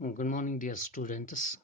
Good morning, dear students.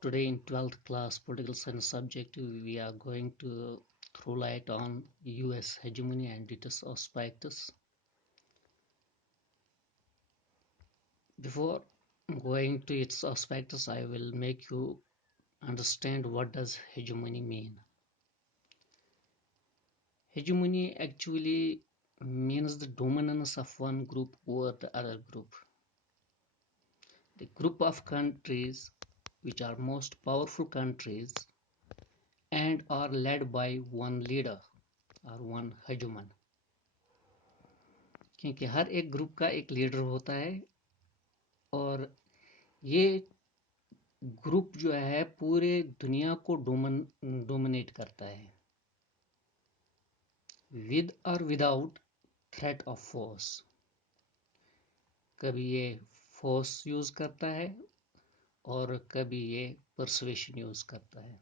Today in 12th class political science subject, we are going to throw light on US hegemony and its aspects. Before going to its aspects, I will make you understand what does hegemony mean. Hegemony actually means the dominance of one group over the other group. The group of countries which are most powerful countries and are led by one leader or one hegemon, क्योंकि हर एक ग्रुप का एक लीडर होता है और ये ग्रुप जो है पूरे दुनिया को डोमिनेट करता है विद और विदाउट थ्रेट ऑफ फोर्स। कभी ये फोर्स यूज करता है और कभी ये परसुएशन यूज करता है।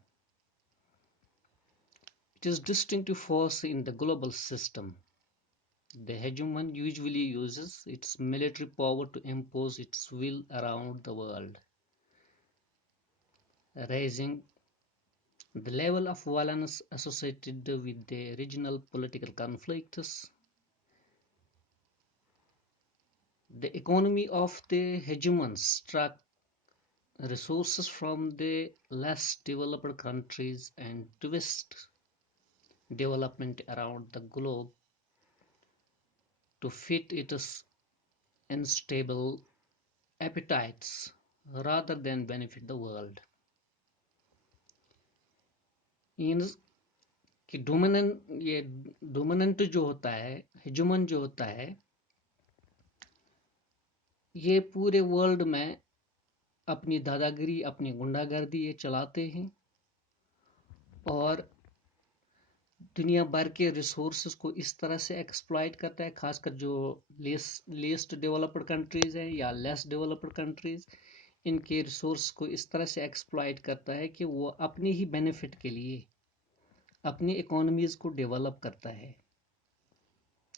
It is distinctive force in the global system. The hegemon usually uses its military power to impose its will around the world, raising the level of violence associated with the regional political conflicts. The economy of the hegemons struck resources from the less developed countries and twist development around the globe to fit its unstable appetites rather than benefit the world. Means कि डोमिनेंट जो होता है, हेजुमन जो होता है, ये पूरे वर्ल्ड में अपनी दादागिरी, अपनी गुंडागर्दी ये चलाते हैं और दुनिया भर के रिसोर्सेज को इस तरह से एक्सप्लॉइट करता है, खासकर जो लेस्ट डेवलप्ड कंट्रीज हैं या लेस डेवलप्ड कंट्रीज, इनके रिसोर्स को इस तरह से एक्सप्लॉइट करता है कि वो अपने ही बेनिफिट के लिए अपनी इकोनॉमीज को डेवलप करता है,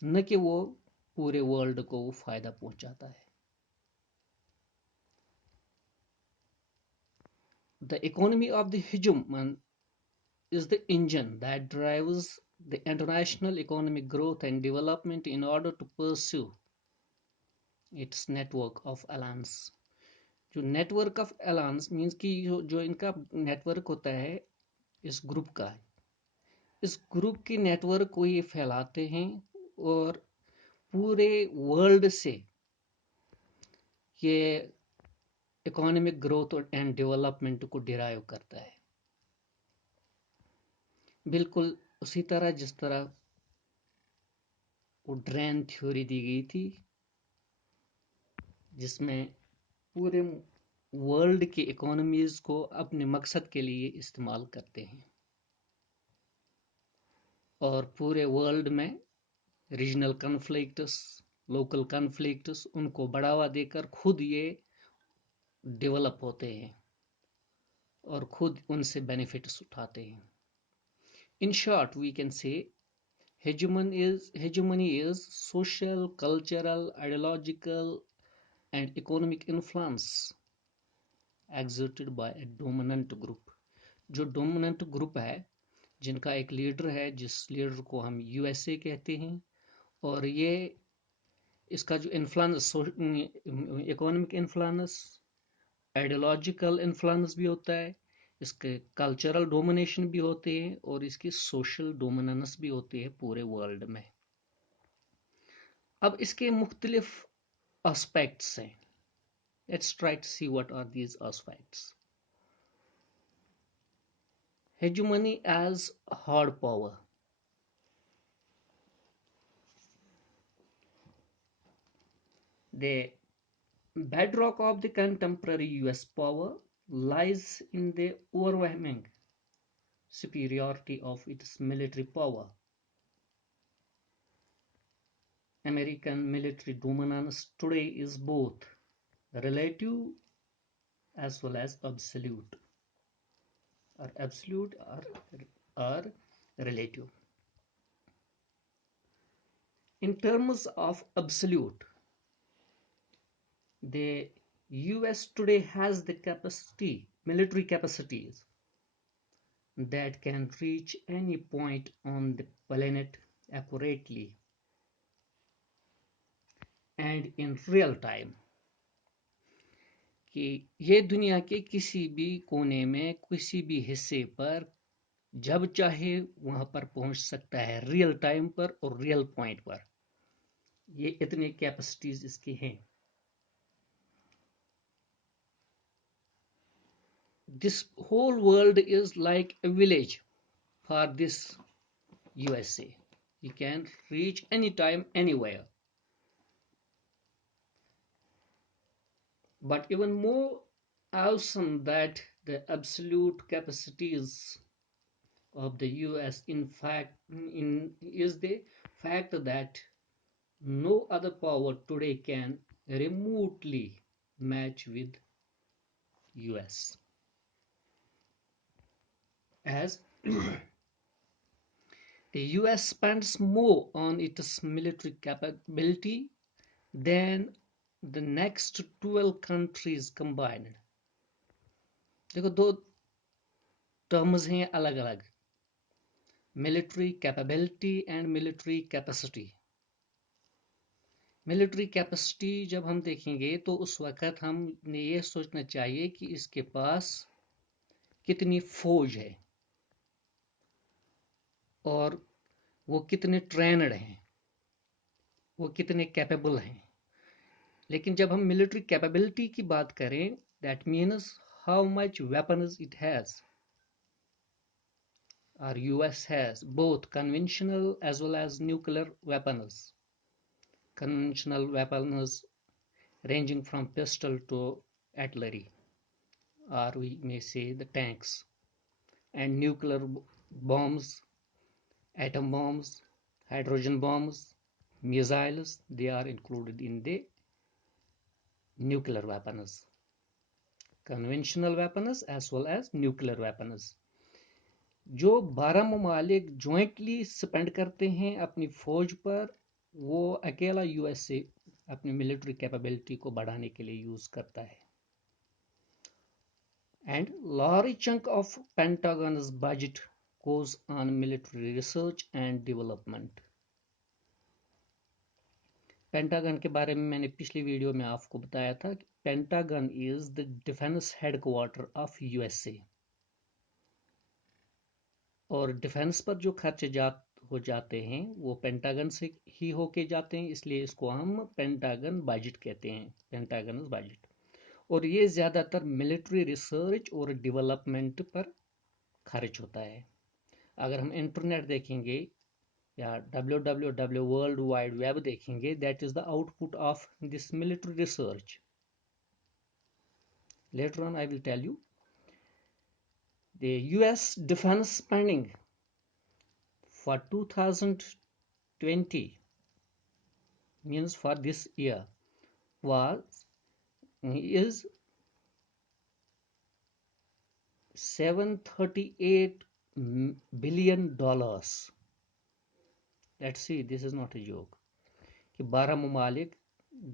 न कि वो पूरे वर्ल्ड को फायदा पहुंचाता है। The economy of the hegemon is the engine that drives the international economic growth and development in order to pursue its network of alliance. जो नेटवर्क ऑफ अलायंस मीन्स कि जो इनका नेटवर्क होता है इस ग्रुप का, इस ग्रुप के नेटवर्क को ये फैलाते हैं और पूरे वर्ल्ड से ये इकोनॉमिक ग्रोथ एंड डेवलपमेंट को डिराइव करता है। बिल्कुल उसी तरह जिस तरह वो ड्रेन थ्योरी दी गई थी, जिसमें पूरे वर्ल्ड की इकोनॉमीज को अपने मकसद के लिए इस्तेमाल करते हैं और पूरे वर्ल्ड में रीजनल कन्फ्लिक्ट्स, लोकल कन्फ्लिक्ट्स, उनको बढ़ावा देकर खुद ये डेवलप होते हैं और खुद उनसे बेनिफिट्स उठाते हैं। In short we can say hegemony is social, cultural, ideological and economic influence exerted by a dominant group. जो डोमिनेंट ग्रुप है, जिनका एक लीडर है, जिस लीडर को हम यूएसए कहते हैं, और ये इसका जो influence, economic influence, ideological influence भी होता है, इसके कल्चरल डोमिनेशन भी होते हैं और इसकी सोशल डोमिनेंस भी होती है पूरे वर्ल्ड में। अब इसके मुख्तलिफ एस्पेक्ट्स हैं। Let's try to see what are these aspects. Hegemony as hard power. The bedrock of the contemporary US power lies in the overwhelming superiority of its military power. American military dominance today is both relative as well as absolute, or relative. In terms of absolute, the US today has the capacity, military capacities that can reach any point on the planet accurately and in real time, कि ये दुनिया के किसी भी कोने में किसी भी हिस्से पर जब चाहे वहां पर पहुंच सकता है, रियल टाइम पर और रियल पॉइंट पर। ये इतने कैपेसिटीज इसकी हैं। This whole world is like a village for this USA. You can reach anytime, anywhere. But even more awesome that the absolute capacities of the US in fact is the fact that no other power today can remotely match with US, as the US spends more on its military capability than the next 12 countries combined। देखो, दो टर्म्स हैं अलग अलग, military capability and military capacity. Military capacity जब हम देखेंगे तो उस वक्त हमने ये सोचना चाहिए कि इसके पास कितनी फौज है और वो कितने ट्रेनड हैं, वो कितने कैपेबल हैं। लेकिन जब हम मिलिट्री कैपेबिलिटी की बात करें, that means how much weapons it has. Our US has both conventional as well as nuclear weapons. Conventional weapons ranging from pistol to artillery, or we may say the tanks, and nuclear bombs, atom bombs, hydrogen bombs, missiles, they are included in the nuclear weapons. Conventional weapons as well as nuclear weapons. जो 12 ममालिक jointly spend करते हैं अपनी फौज पर, वो अकेला यूएसए अपनी मिलिट्री कैपेबिलिटी को बढ़ाने के लिए यूज करता है। And large chunk of pentagons budget goes on military research and development। Pentagon के बारे में मैंने पिछली वीडियो में आपको बताया था कि pentagon is the defence headquarter of USA, और डिफेंस पर जो खर्चे हो जाते हैं वो पेंटागन से ही होके जाते हैं, इसलिए इसको हम पेंटागन बजट कहते हैं, पेंटागन बजट। और ये ज़्यादातर मिलिट्री रिसर्च और डेवलपमेंट पर खर्च होता है। अगर हम इंटरनेट देखेंगे या www वर्ल्ड वाइड वेब देखेंगे, that is the output of this military research. Later on I will tell you the US defence spending for 2020, means for this year, was is $738 billion। Let's see, this is not a joke कि 12 ममालिक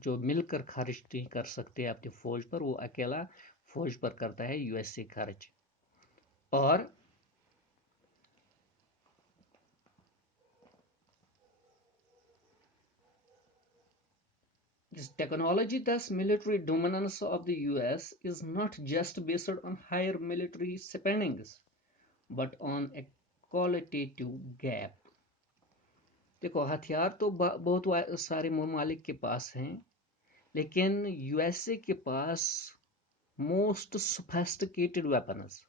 जो मिलकर खर्च नहीं कर सकते अपनी फौज पर, वो अकेला फौज पर करता है यूएसए खर्च। और this technology, thus military dominance of the US, is not just based on higher military spendings, but on a qualitative gap। देखो, हथियार तो बहुत सारे ममालिक के पास हैं, लेकिन यूएसए के पास most sophisticated weapons,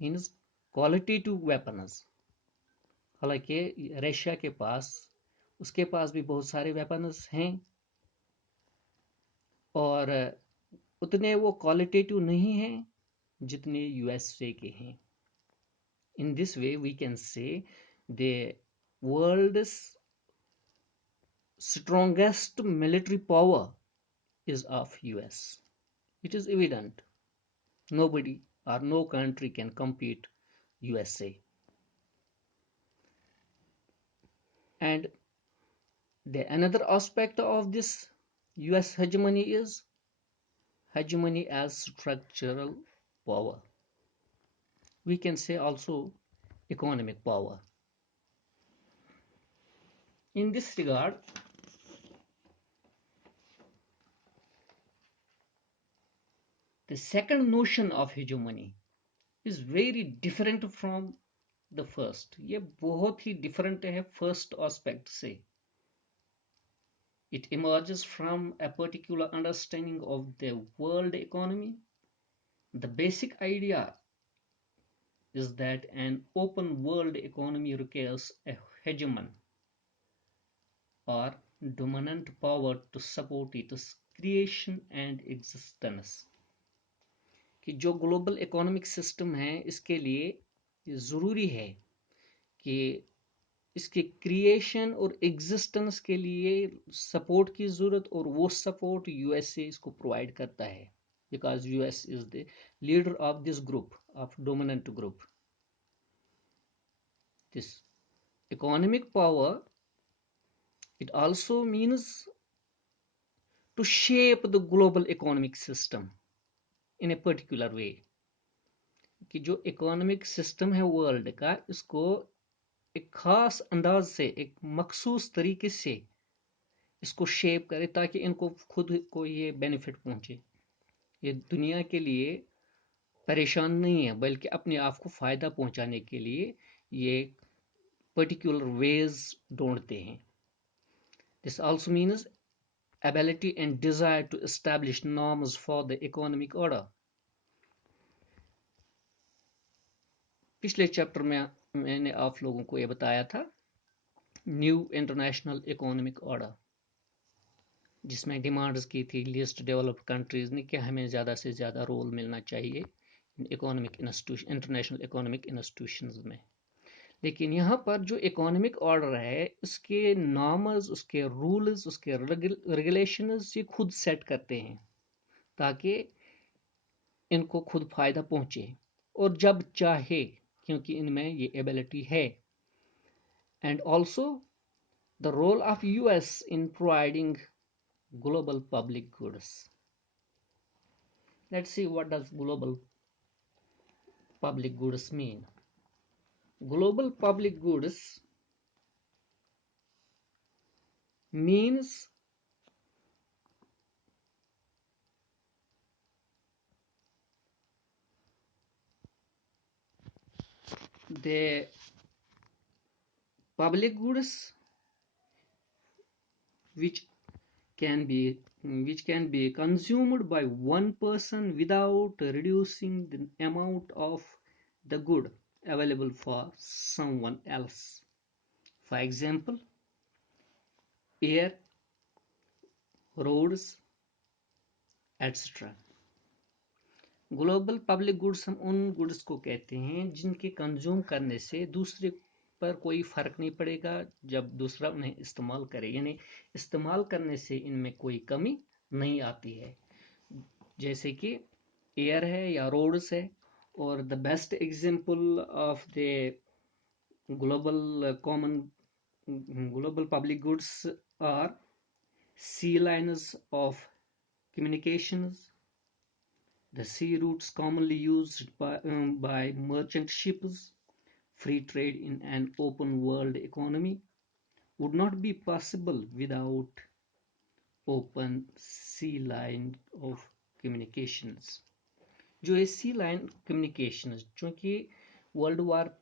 means qualitative weapons. हालांकि रशिया के पास, उसके पास भी बहुत सारे वेपन्स हैं और उतने वो क्वालिटेटिव नहीं हैं जितने यूएसए के हैं। In this way we can say the world's strongest military power is of US। It is evident nobody or no country can compete USA। And the another aspect of this US hegemony is hegemony as structural power. We can say also economic power. In this regard, the second notion of hegemony is very different from the first. ये बहुत ही different है first aspect से. It emerges from a particular understanding of the world economy. The basic idea is that an open world economy requires a hegemon or dominant power to support its creation and existence. कि जो global economic system है इसके लिए ये ज़रूरी है कि इसके क्रिएशन और एग्जिस्टेंस के लिए सपोर्ट की ज़रूरत, और वो सपोर्ट यूएसए इसको प्रोवाइड करता है, because US is the leader of this group, of dominant group. This economic power, it also means to shape the global economic system in a particular way. कि जो इकोनॉमिक सिस्टम है वर्ल्ड का, इसको एक खास अंदाज से, एक मखसूस तरीके से इसको शेप करे ताकि इनको खुद को ये बेनिफिट पहुंचे. ये दुनिया के लिए परेशान नहीं है, बल्कि अपने आप को फायदा पहुंचाने के लिए ये पर्टिकुलर वेज ढूंढते हैं. This also means ability and desire to establish norms for the economic order. पिछले चैप्टर में मैंने आप लोगों को ये बताया था न्यू इंटरनेशनल इकोनॉमिक ऑर्डर, जिसमें डिमांड्स की थी लीस्ट डेवलप्ड कंट्रीज ने कि हमें ज़्यादा से ज़्यादा रोल मिलना चाहिए economic institution, international economic institutions में. लेकिन यहाँ पर जो इकोनॉमिक ऑर्डर है, उसके नॉर्म्स, उसके रूल्स, उसके रेगुलेशंस ये खुद सेट करते हैं ताकि इनको खुद फायदा पहुंचे और जब चाहे, क्योंकि इनमें ये एबिलिटी है. And also the role of US in providing global public goods. Let's see what does global public goods mean. Global public goods means the public goods which can be consumed by one person without reducing the amount of the good available for someone else. For example, air, roads, etc. Global public goods हम उन गुड्स को कहते हैं जिनके कंज्यूम करने से दूसरे पर कोई फर्क नहीं पड़ेगा जब दूसरा उन्हें इस्तेमाल करे, यानी इस्तेमाल करने से इनमें कोई कमी नहीं आती है. जैसे कि एयर है या रोड्स है. और the best example of the global common global public goods are sea lines of communications, the sea routes commonly used by merchant ships. Free trade in an open world economy would not be possible without open sea line of communications. जो ये सी line communication, चूंकि world war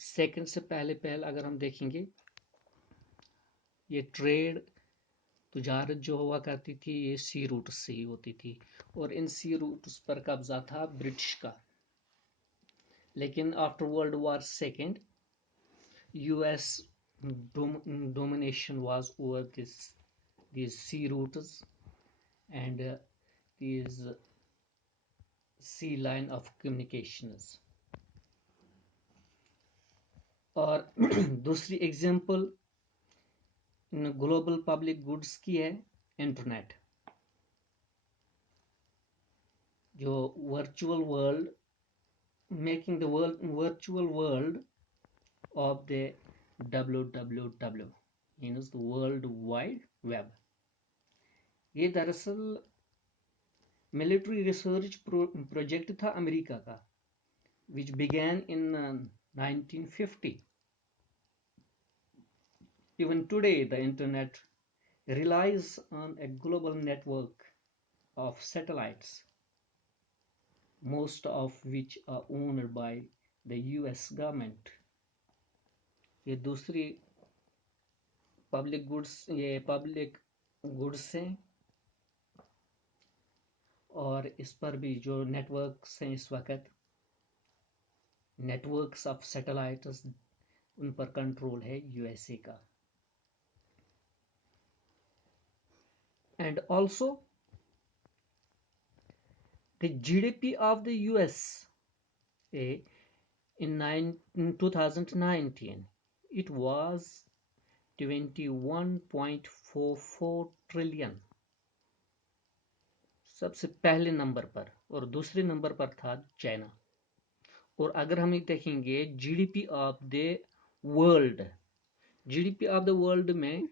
second से पहले पहले अगर हम देखेंगे, ये ट्रेड तजारत जो हुआ करती थी ये सी रूट से ही होती थी, और इन सी रूट्स पर कब्जा था ब्रिटिश का. लेकिन after world war second, US domination was over these sea routes and these sea line of communications. और दूसरी एग्जांपल ग्लोबल पब्लिक गुड्स की है इंटरनेट, जो virtual world, making the virtual world of the www means the world wide web. ये दरअसल military research project था अमेरिका का, which began in 1950. Even today, the internet relies on a global network of satellites, most of which are owned by the US government. ये दूसरी public goods हैं, और इस पर भी जो नेटवर्क्स हैं इस वक्त, नेटवर्क्स ऑफ सैटेलाइट्स, उन पर कंट्रोल है यूएसए का. And also the GDP of the USA in 2019, it was 21.44 ट्रिलियन, सबसे पहले नंबर पर, और दूसरे नंबर पर था चाइना. और अगर हम देखेंगे GDP of the world, GDP of the world में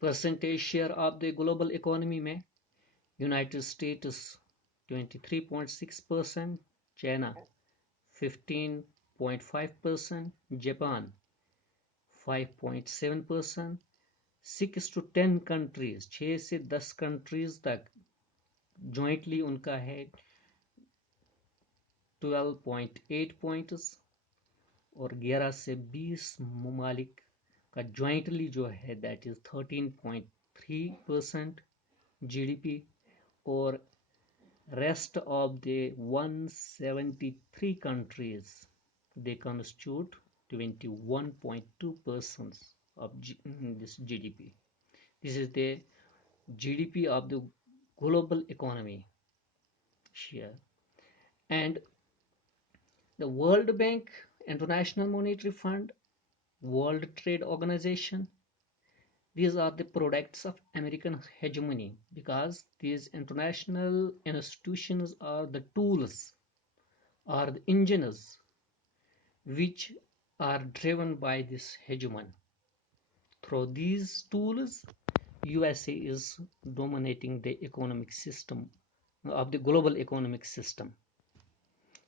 percentage share of the global economy में United States 23.6%, China 15.5%, Japan 5.7%, 6 to 10 countries, 6 से 10 कंट्रीज तक ज्वाइंटली उनका है 12.8 पॉइंट्स, और 11 से 20 ममालिक का ज्वाइंटली जो है दैट इज 13.3% जीडीपी, और rest of the 173 countries, they constitute 21.2% of this GDP. This is the GDP of the global economy share. And the World Bank, International Monetary Fund, World Trade Organization, these are the products of American hegemony, because these international institutions are the tools, are the engines which are driven by this hegemon. Through these tools, USA is dominating the economic system of the global economic system.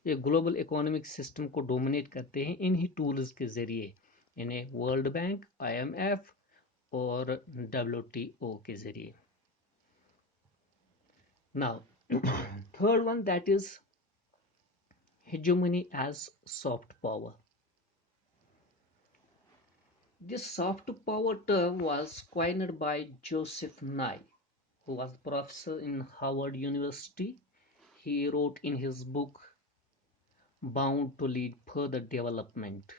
ये global economic system को डोमिनेट करते हैं इन्हीं टूल्स के जरिए, इन्हें world bank, IMF और डब्ल्यूटीओ के जरिए. Now third one, that is hegemony as soft power. This soft power term was coined by Joseph Nye, who was a professor in Harvard University. He wrote in his book Bound to Lead Further Development.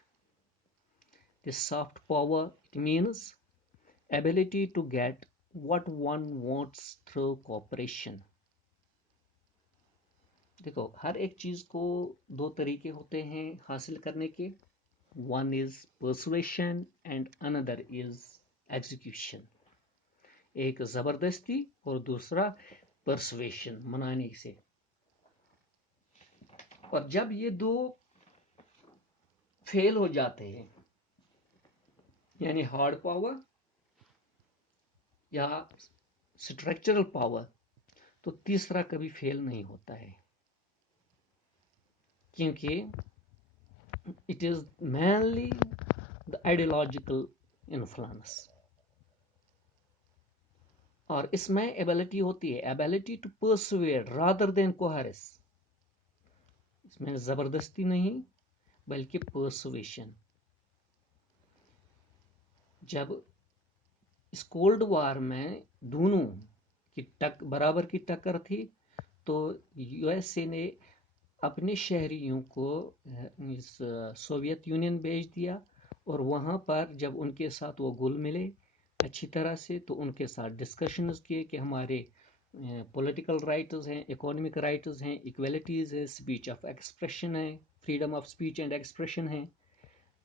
This soft power, it means ability to get what one wants through cooperation. देखो, हर एक चीज को दो तरीके होते हैं हासिल करने के. One is persuasion and another is execution. एक जबरदस्ती और दूसरा persuasion, मनाने से. और जब ये दो फेल हो जाते हैं, यानी हार्ड पावर या स्ट्रक्चरल पावर, तो तीसरा कभी फेल नहीं होता है, क्योंकि it is mainly the ideological influence. और इसमें एबिलिटी होती है, ability to persuade rather than coercion. इसमें जबरदस्ती नहीं बल्कि परसुएशन. जब इस कोल्ड वॉर में दोनों की बराबर की टक्कर थी, तो यूएसए ने अपने शहरियों को इस सोवियत यूनियन भेज दिया, और वहां पर जब उनके साथ वो घुल मिले अच्छी तरह से, तो उनके साथ डिस्कशंस किए कि हमारे पॉलिटिकल राइट्स हैं, इकोनॉमिक राइट्स हैं, इक्वलिटीज है, स्पीच ऑफ एक्सप्रेशन है, freedom of speech and expression है,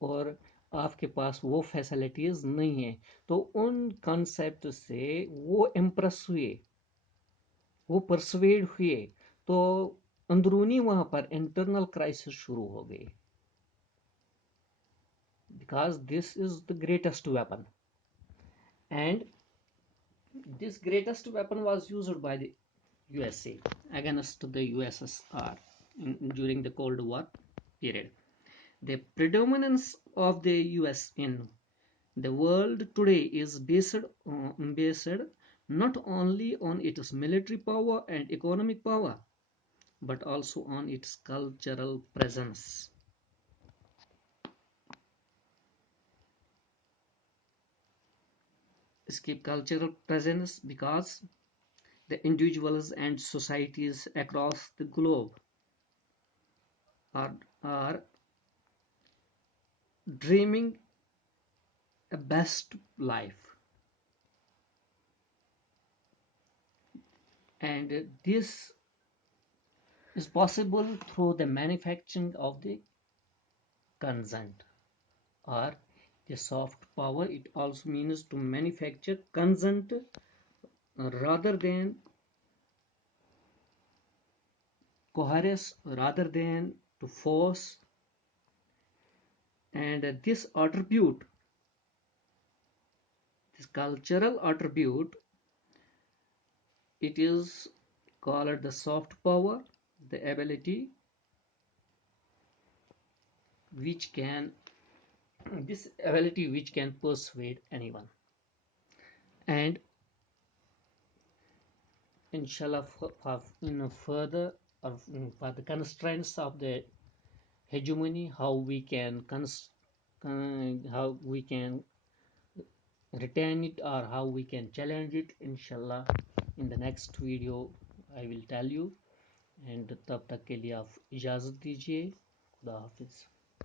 और आपके पास वो फैसिलिटीज नहीं है. तो उन कॉन्सेप्ट से वो इम्प्रेस हुए, वो परसुएड हुए, तो अंदरूनी वहां पर इंटरनल क्राइसिस शुरू हो गई. Because this is the greatest weapon, and this greatest weapon was used by the USA against the USSR during the Cold War period. The predominance of the US in the world today is based not only on its military power and economic power, but also on its cultural presence. Skip cultural presence because the individuals and societies across the globe are dreaming a best life, and this is possible through the manufacturing of the consent or the soft power. It also means to manufacture consent rather than coerce, rather than to force. And this attribute, this cultural attribute, it is called the soft power, the ability which can this ability which can persuade anyone. And inshallah, in further for the constraints of the hegemony, how we can retain it or how we can challenge it, inshallah, in the next video I will tell you. And तब तक के लिए आप इजाज़त दीजिए. खुदा हाफिज़.